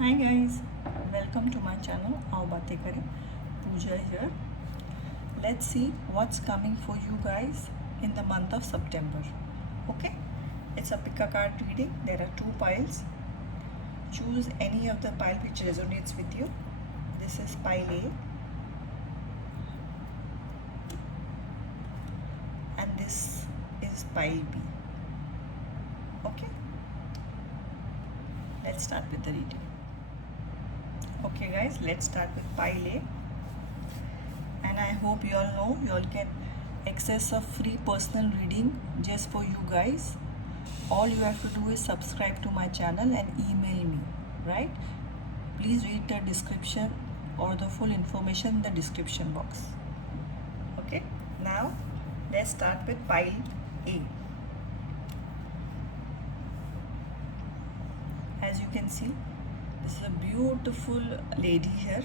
Hi guys, welcome to my channel. Aao Baatein Kare. Pooja here. Let's see what's coming for you guys in the month of September. Okay, it's a pick a card reading. There are two piles. Choose any of the pile which resonates with you. This is pile A, and this is pile B. Okay, let's start with the reading. Okay guys, let's start with pile A. And I hope you all know you all can access a free personal reading just for you guys. All you have to do is subscribe to my channel and email me, right? Please read the description or the full information in the description box. Okay, now let's start with pile A. As you can see, this is a beautiful lady here.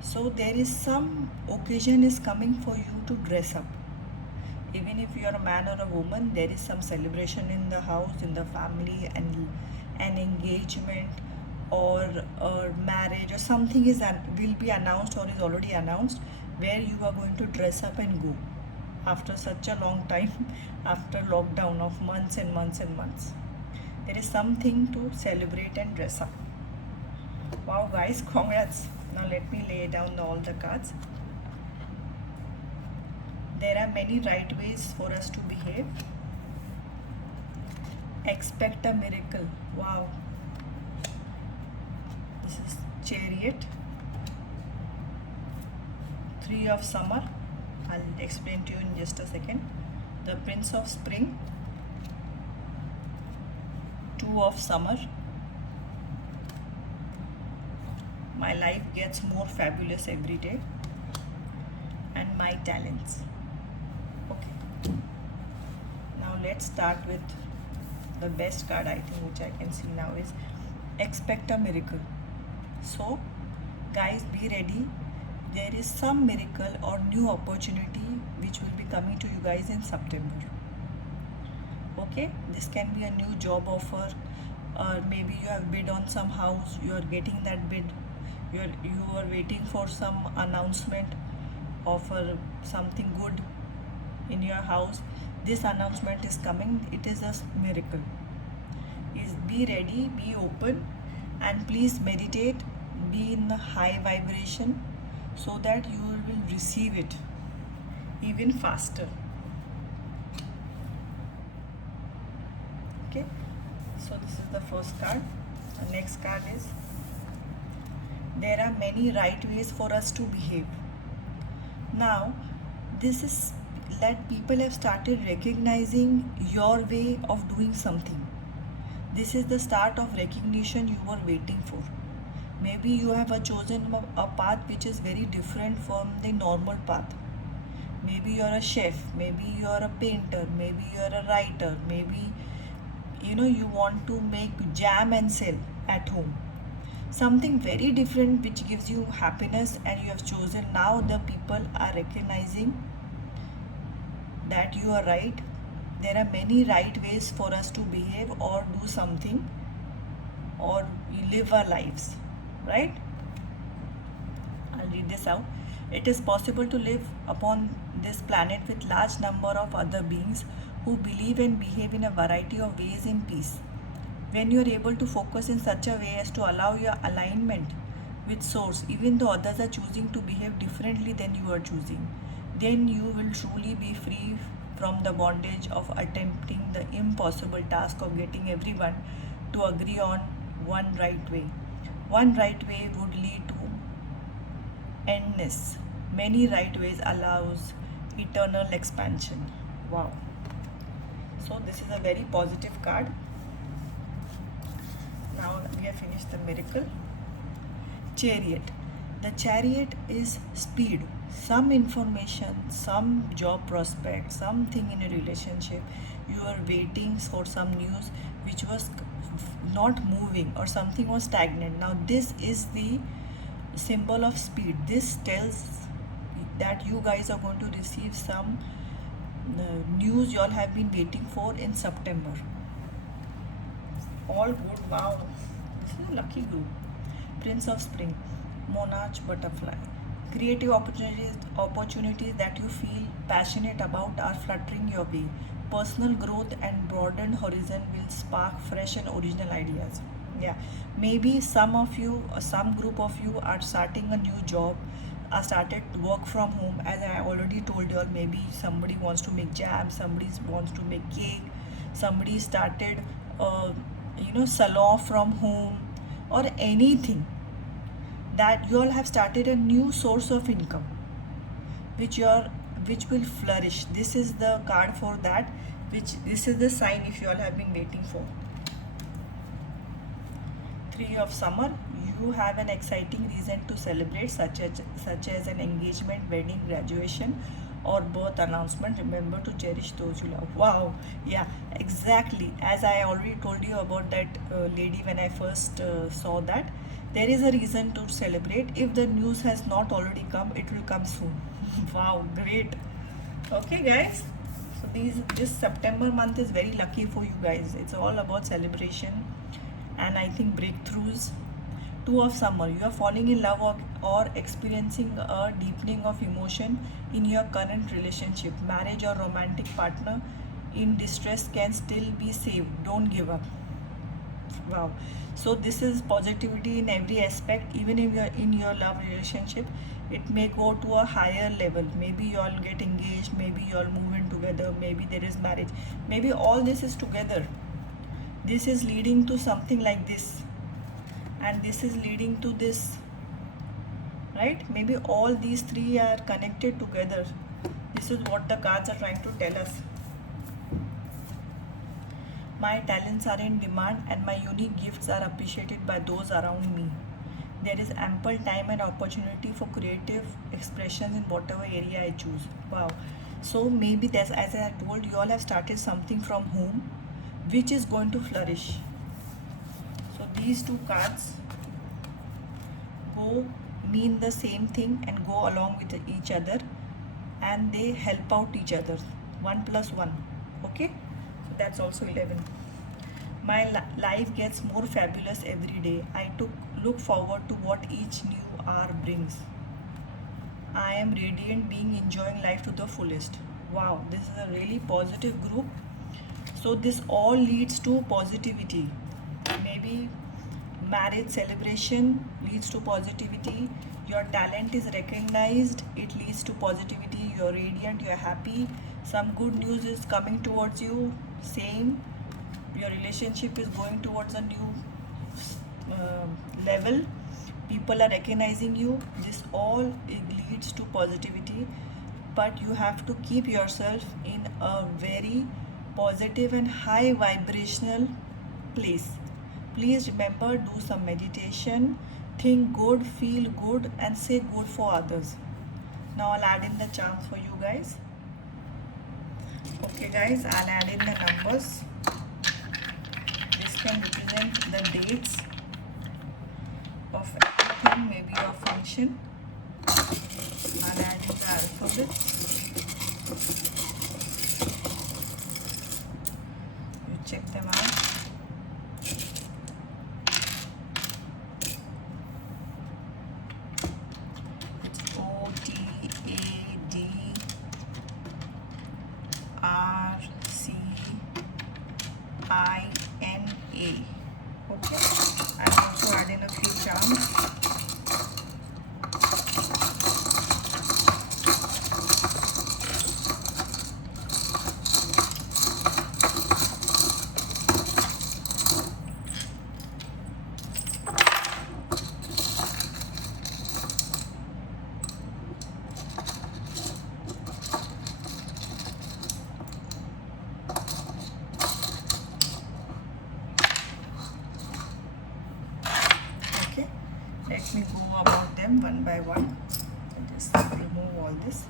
So there is some occasion is coming for you to dress up. Even if you are a man or a woman, there is some celebration in the house, in the family, and an engagement or marriage or something will be announced or is already announced, where you are going to dress up and go after such a long time, after lockdown of months and months and months. There is something to celebrate and dress up. Wow guys, congrats. Now let me lay down all the cards. There are many right ways for us to behave. Expect a miracle. Wow. This is Chariot. Three of Summer. I'll explain to you in just a second. The Prince of Spring. Two of Summer. My life gets more fabulous every day. And my talents. Okay. Now let's start with the best card I think which I can see now is Expect a Miracle. So guys, be ready. There is some miracle or new opportunity which will be coming to you guys in September. Okay, this can be a new job offer, or maybe you have bid on some house, you are getting that bid, you are waiting for some announcement of something good in your house. This announcement is coming. It is a miracle. Is be ready, be open, and please meditate, be in a high vibration so that you will receive it even faster. Okay, so this is the first card. The next card is there are many right ways for us to behave. Now this is that people have started recognizing your way of doing something. This is the start of recognition you were waiting for. Maybe you have chosen a path which is very different from the normal path. Maybe you're a chef, maybe you're a painter, maybe you're a writer, maybe you want to make jam and sell at home. Something very different which gives you happiness and you have chosen. Now the people are recognizing that you are right. There are many right ways for us to behave or do something or live our lives, right? I'll read this out. It is possible to live upon this planet with large number of other beings who believe and behave in a variety of ways in peace. When you are able to focus in such a way as to allow your alignment with source, even though others are choosing to behave differently than you are choosing, then you will truly be free from the bondage of attempting the impossible task of getting everyone to agree on one right way. One right way would lead to endless. Many right ways allows eternal expansion. Wow. So this is a very positive card. Now we have finished the miracle. Chariot. The chariot is speed. Some information, some job prospect, something in a relationship. You are waiting for some news which was not moving or something was stagnant. Now this is the symbol of speed. This tells that you guys are going to receive some news you all have been waiting for in September. All good. Wow, this is a lucky group. Prince of Spring, Monarch Butterfly. Creative opportunities that you feel passionate about are fluttering your way. Personal growth and broadened horizon will spark fresh and original ideas. Yeah, maybe some group of you are starting a new job, are started work from home. As I already told you, or maybe somebody wants to make jam, somebody wants to make cake, somebody started, uh, salon from home, or anything that you all have started a new source of income which your which will flourish. This is the card for that, which this is the sign if you all have been waiting for. Three of Summer, you have an exciting reason to celebrate, such as an engagement, wedding, graduation, or birth announcement. Remember to cherish those you love. Wow, yeah, exactly. As I already told you about that lady when I first saw that, there is a reason to celebrate. If the news has not already come, it will come soon. Wow, great. Okay, guys. So this September month is very lucky for you guys. It's all about celebration and I think breakthroughs. Two of Summer, you are falling in love or experiencing a deepening of emotion in your current relationship. Marriage or romantic partner in distress can still be saved. Don't give up. Wow. So this is positivity in every aspect. Even if you're in your love relationship, it may go to a higher level. Maybe you all get engaged, maybe you all move in together, maybe there is marriage, maybe all this is together. This is leading to something like this, and this is leading to this, right? Maybe all these three are connected together. This is what the cards are trying to tell us. My talents are in demand and my unique gifts are appreciated by those around me. There is ample time and opportunity for creative expressions in whatever area I choose. Wow. So maybe that's, as I told you, all have started something from home which is going to flourish. So these two cards go mean the same thing and go along with each other, and they help out each other. 1 plus 1. Okay, so that's also 11. My life gets more fabulous every day. I look forward to what each new hour brings. I am radiant, being enjoying life to the fullest. Wow, this is a really positive group. So this all leads to positivity. Maybe marriage celebration leads to positivity. Your talent is recognized, it leads to positivity. You're radiant, you're happy. Some good news is coming towards you. Same. Your relationship is going towards a new level. People are recognizing you. This all leads to positivity, but you have to keep yourself in a very positive and high vibrational place. Please remember, do some meditation, think good, feel good, and say good for others. Now I'll add in the charms for you guys. Okay guys, I'll add in the numbers. This can represent the dates of anything, maybe your function. I'll add in the alphabets. You check them out. It's O, T, A, D, R, C, I, N, A. Okay. I'll also add in a few charms. Let me go about them one by one. I'll just remove all this.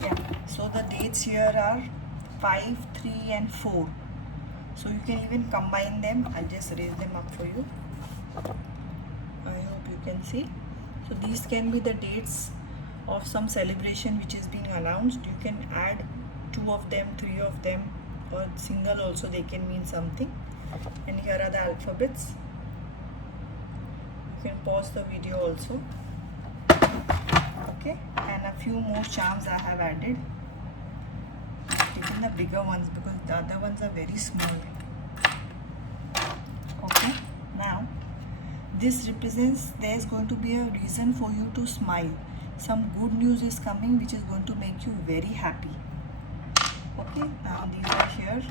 Yeah, so the dates here are 5, 3 and 4. So you can even combine them. I'll just raise them up for you. I hope you can see. So these can be the dates of some celebration which is being announced. You can add 2 of them, 3 of them, or single also, they can mean something. And here are the alphabets. can pause the video also. Okay, and a few more charms I have added. I've taken the bigger ones because the other ones are very small. Okay, now this represents there's going to be a reason for you to smile. Some good news is coming which is going to make you very happy. Okay, now these are here.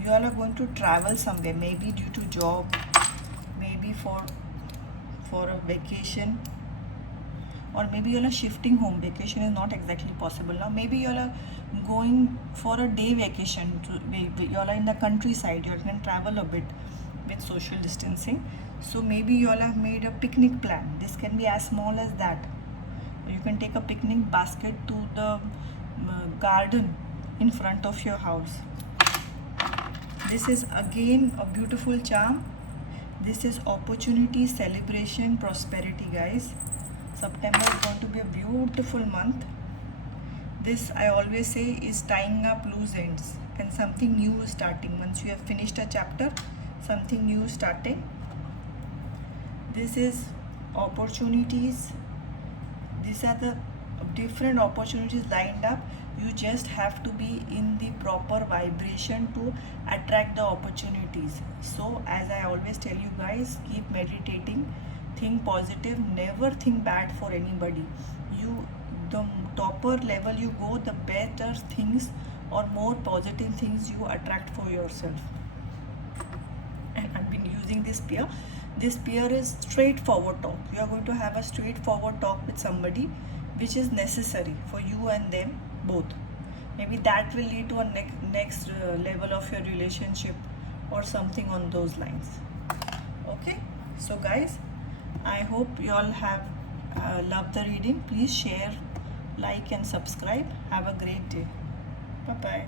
You all are going to travel somewhere, maybe due to job, maybe for a vacation, or maybe you all are shifting home. Vacation is not exactly possible now. Maybe you all are going for a day vacation. You all are in the countryside. You all can travel a bit with social distancing. So maybe you all have made a picnic plan. This can be as small as that. You can take a picnic basket to the garden in front of your house. This is again a beautiful charm. This is opportunity, celebration, prosperity, guys. September is going to be a beautiful month. This, I always say, is tying up loose ends and something new is starting. Once you have finished a chapter, something new is starting. This is opportunities. These are the different opportunities lined up. You just have to be in the proper vibration to attract the opportunities. So as I always tell you guys, keep meditating, think positive, never think bad for anybody. The topper level you go, the better things or more positive things you attract for yourself. And I've been using this peer. This peer is straightforward talk. You are going to have a straightforward talk with somebody which is necessary for you and them both. Maybe that will lead to a next level of your relationship or something on those lines. Okay, so guys, I hope you all have loved the reading. Please share, like and subscribe. Have a great day. Bye bye.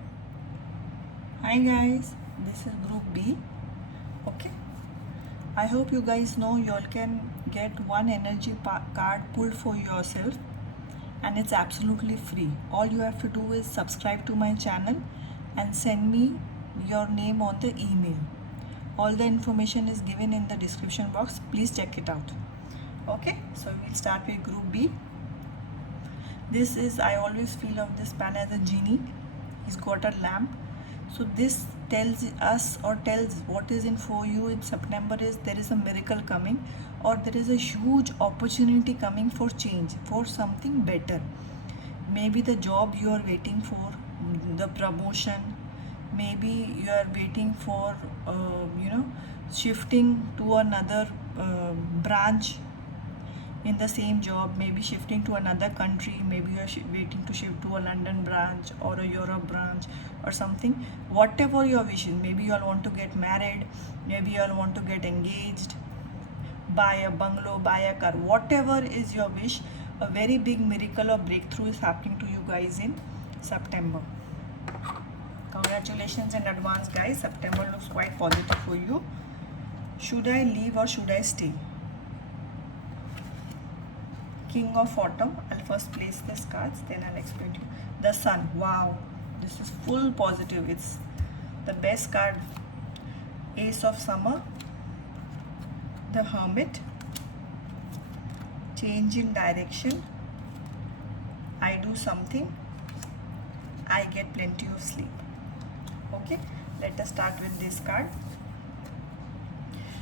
Hi guys, this is group B. Okay, I hope you guys know you all can get one energy card pulled for yourself, and it's absolutely free. All you have to do is subscribe to my channel and send me your name on the email. All the information is given in the description box. Please check it out. Okay, so we'll start with group B. This is, I always feel of this pan as a genie. He's got a lamp. So this tells us or tells what is in for you in September is there is a miracle coming, or there is a huge opportunity coming for change, for something better. Maybe the job you are waiting for, the promotion, maybe you are waiting for shifting to another branch in the same job, maybe shifting to another country, maybe you are waiting to shift to a London branch or a Europe branch or something. Whatever your wishes, maybe you all want to get married, maybe you all want to get engaged, buy a bungalow, buy a car, whatever is your wish, a very big miracle or breakthrough is happening to you guys in September. Congratulations in advance, guys. September looks quite positive for you. Should I leave or should I stay? King of Autumn. I'll first place these cards, then I'll explain to you. The Sun. Wow, this is full positive. It's the best card. Ace of Summer. The Hermit. Change in direction. I do something. I get plenty of sleep. Okay, let us start with this card.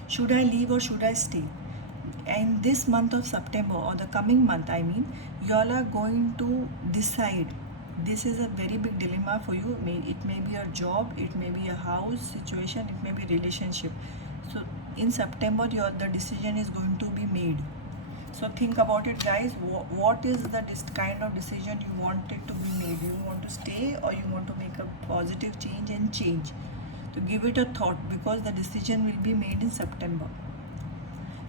Should I leave or should I stay? In this month of September, or the coming month, I mean, you all are going to decide. This is a very big dilemma for you. It may be a job, it may be a house situation, it may be a relationship. So in September, the decision is going to be made. So think about it, guys. What is the kind of decision you want it to be made? You want to stay or you want to make a positive change and change? To give it a thought, because the decision will be made in September.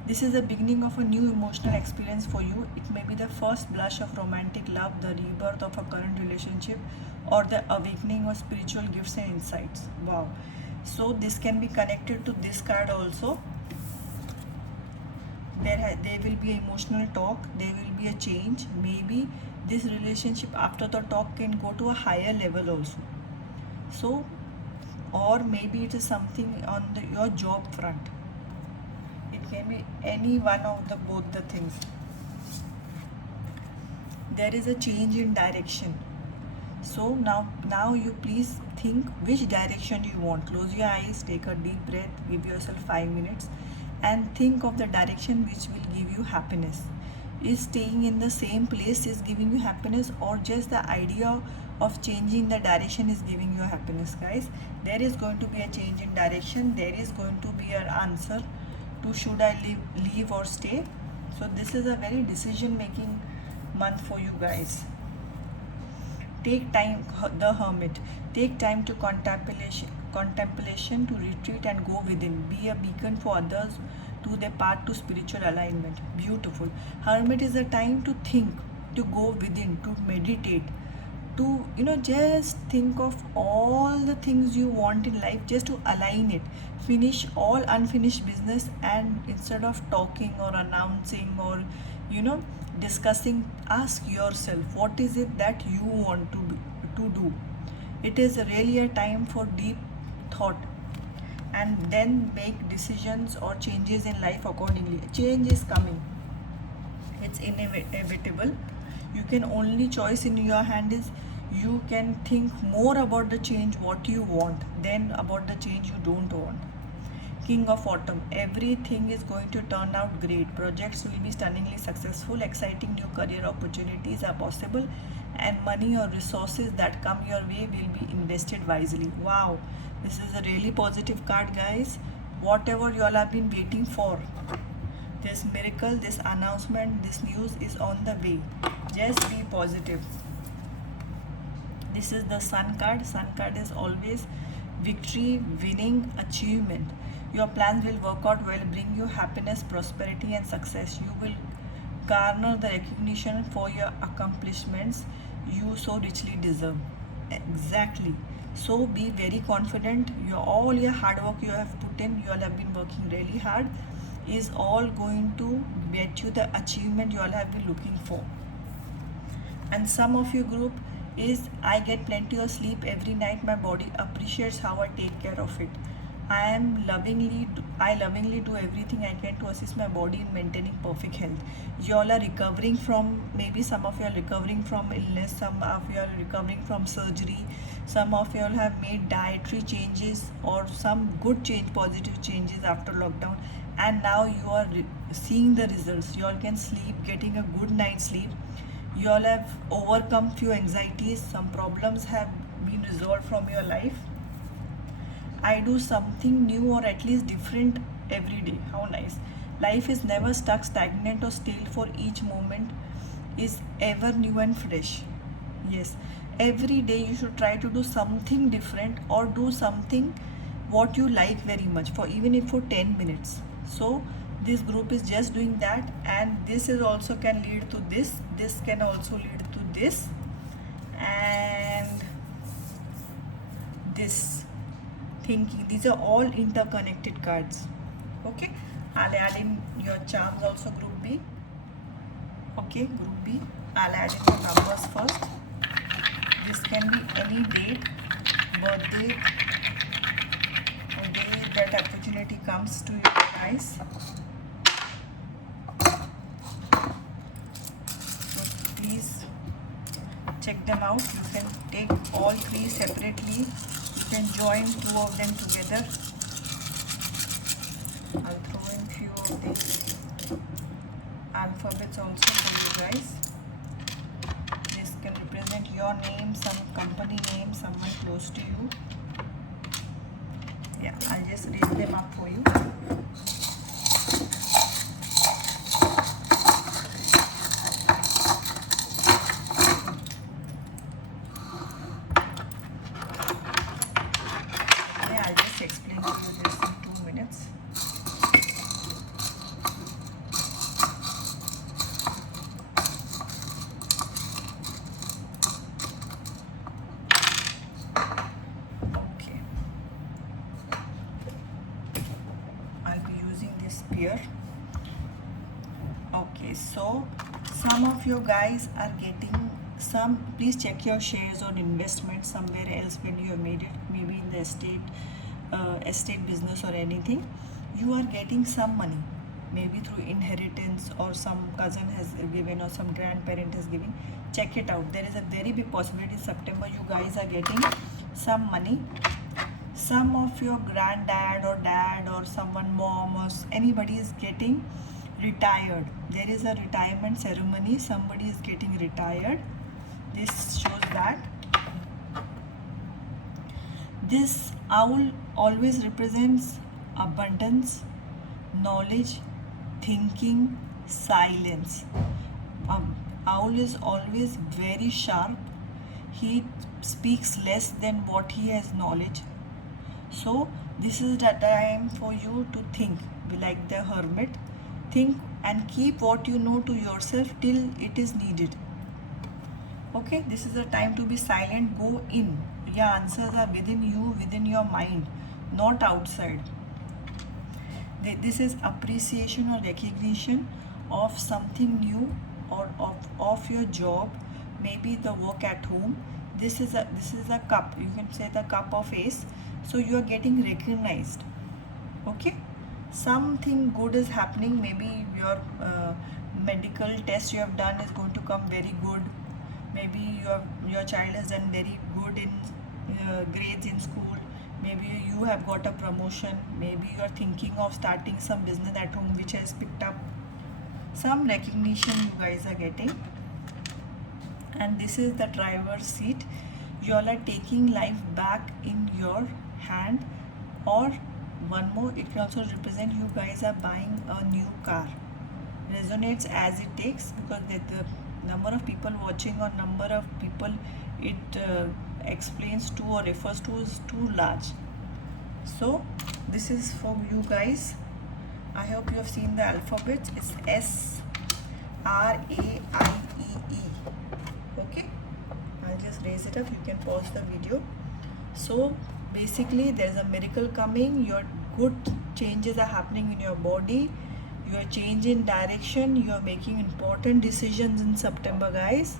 This is the beginning of a new emotional experience for you. It may be the first blush of romantic love, the rebirth of a current relationship, or the awakening of spiritual gifts and insights. Wow. So this can be connected to this card also. There will be emotional talk, there will be a change. Maybe this relationship after the talk can go to a higher level also. So, or maybe it is something on your job front. It can be any one of the both the things. There is a change in direction. So now you please think which direction you want. Close your eyes, take a deep breath, give yourself 5 minutes and think of the direction which will give you happiness. Is staying in the same place is giving you happiness, or just the idea of changing the direction is giving you happiness, guys? There is going to be a change in direction. There is going to be an answer to should I leave or stay. So this is a very decision making month for you guys. Take time, the hermit. Take time to contemplation to retreat and go within. Be a beacon for others to their path to spiritual alignment. Beautiful. Hermit is a time to think, to go within, to meditate, to just think of all the things you want in life, just to align it, finish all unfinished business, and instead of talking or announcing or discussing, ask yourself what is it that you want to do. It is really a time for deep thought, and then make decisions or changes in life accordingly. Change is coming, it's inevitable. You can only choice in your hand is you can think more about the change what you want than about the change you don't want. King of autumn. Everything is going to turn out great. Projects will be stunningly successful. Exciting new career opportunities are possible, and money or resources that come your way will be invested wisely. Wow, this is a really positive card, guys. Whatever you all have been waiting for, this miracle, this announcement, this news is on the way. Just be positive. This is the Sun card. Sun card is always victory, winning, achievement. Your plans will work out well, bring you happiness, prosperity, and success. You will garner the recognition for your accomplishments you so richly deserve. Exactly. So be very confident. All your hard work you have put in, you all have been working really hard, is all going to get you the achievement you all have been looking for. And some of your group is I get plenty of sleep every night. My body appreciates how I take care of it. I lovingly do everything I can to assist my body in maintaining perfect health. You all are recovering from, maybe some of you are recovering from illness, some of you are recovering from surgery, some of you all have made dietary changes or some good change, positive changes after lockdown, and now you are seeing the results. You all can sleep, getting a good night's sleep. You all have overcome few anxieties, some problems have been resolved from your life. I do something new or at least different every day. How nice. Life is never stuck, stagnant, or stale, for each moment is ever new and fresh. Yes, every day you should try to do something different or do something what you like very much, for even if for 10 minutes. So this group is just doing that, and this is also can lead to this can also lead to this, and this thinking. These are all interconnected cards. Okay, I'll add in your charms also, group B. Okay, group B, I'll add in your numbers first. This can be any date, birthday, or day that opportunity comes to your eyes. So please check them out. You can take all three separately. You can join two of them together. I'll throw in few of these alphabets also for you guys. This can represent your name, some company name, someone close to you. Yeah, I'll just raise them up for you. Yeah, I'll just explain to you this in 2 minutes. Okay. I'll be using this spear. Okay, so some of you guys are getting some, please check your shares or investment somewhere else when you have made it, maybe in the estate business or anything. You are getting some money. maybe through inheritance, or some cousin has given, or some grandparent has given. Check it out. There is a very big possibility September you guys are getting some money. Some of your granddad or dad or someone, mom or anybody is getting retired. There is a retirement ceremony. Somebody is getting retired. This shows that. This owl always represents abundance, knowledge, thinking, silence. Owl is always very sharp. He speaks less than what he has knowledge. So this is the time for you to think. Be like the hermit. Think and keep what you know to yourself till it is needed. Okay, this is the time to be silent. Go in. Your answers are within you, within your mind, not outside. This is appreciation or recognition of something new, or of your job, maybe the work at home. This is a cup. You can say the cup of ace. So you are getting recognized. Okay, something good is happening. Maybe your medical test you have done is going to come very good. Maybe your child has done very good in grades in school. Maybe you have got a promotion. Maybe you are thinking of starting some business at home which has picked up. Some recognition you guys are getting. And this is the driver's seat. You all are taking life back in your hand. Or one more, it can also represent you guys are buying a new car. Resonates as it takes, because the number of people watching or number of people it explains to or refers to is too large. So this is for you guys. I hope you have seen the alphabet. It's SRAIEE. Okay, I'll just raise it up. You can pause the video. So basically there's a miracle coming. Your good changes are happening in your body. You are changing direction. You are making important decisions in September, guys.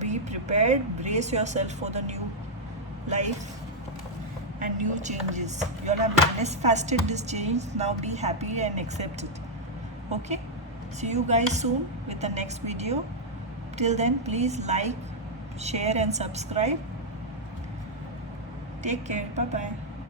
Be prepared. Brace yourself for the new life and new changes. You all have manifested this change. Now be happy and accept it. Okay, see you guys soon with the next video. Till then, please like, share and subscribe. Take care. Bye bye.